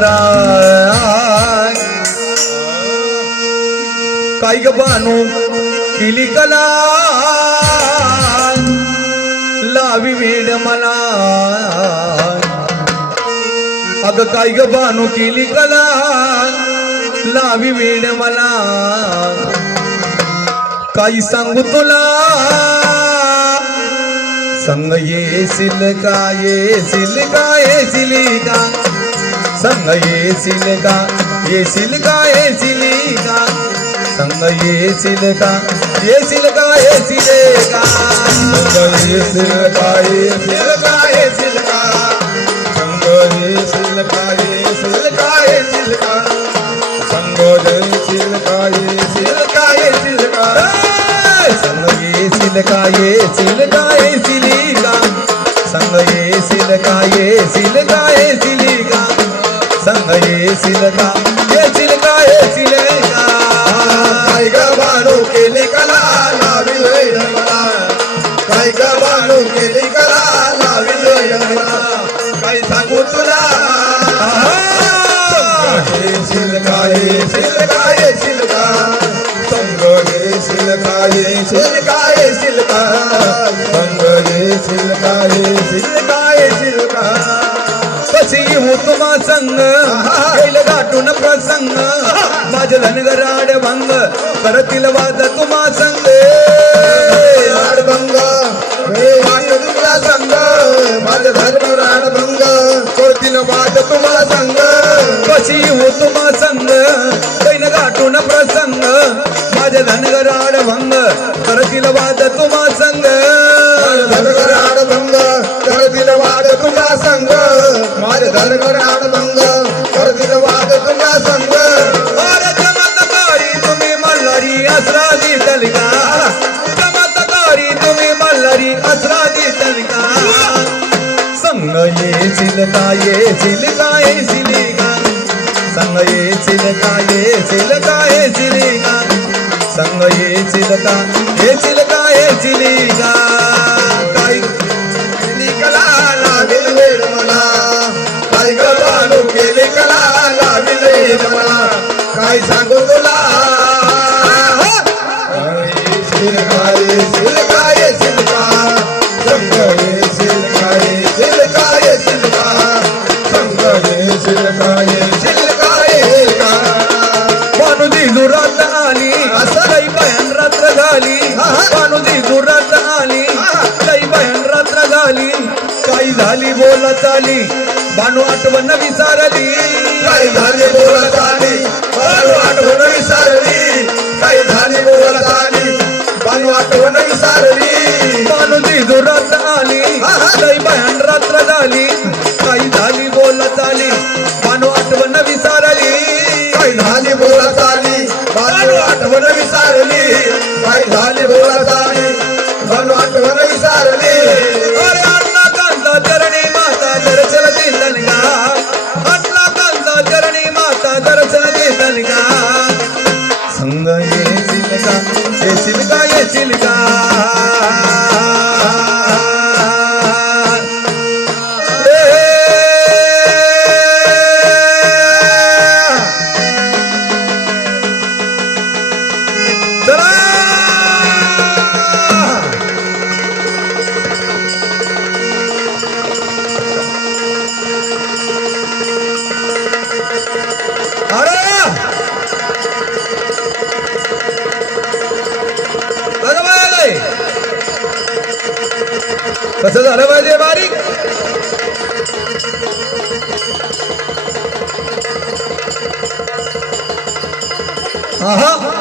नारायण काय ग बानू? केली कला. लावी वेड मला. अग काय ग बानू? केली कला. लावी वेड मला. काही सांगू तुला? संग येशील का? येशील का? येशील का? संग येशील का येशील का येशील का संग येशील का येशील का येशील का संग येशील का येशील का येशील का संग येशील का येशील का येशील का संग येशील का येशील का येशील का संग येशील का येशील का येशील का संग येशील का येशील का सिलका हे चिलका हे चिलका काय ग बाळू केली कला लावी डमला काय केली कला लावी डमला काय सांगू तुला? हे चिलका हे चिलका हे चिलका संग हे संग. माझे धनगराड भंग. करतील वाद तुम्हा संग. भंग. तुला संग. माझे धर्मराड भंग. करतील वाद तुम्हाला संग. कशी हो तुम्हा संग? कैन गाठून प्रसंग. माझे धनगराड भंग. करतील वाद तुम्हा संग. धनगर तरी अजराली तनका. संग ये का ये का येतील का संग येतील का येतील का येतील संग काही झाली बोल चाली बानू आठवण विचारली काही झाली बोल चाली बानू आठवण विचारली काही झाली बोल चाली बानू आठवण विचारली बानू ती जोरात आली. लई भयान रात्र झाली. कसं झालं पाहिजे बारीक? आहा.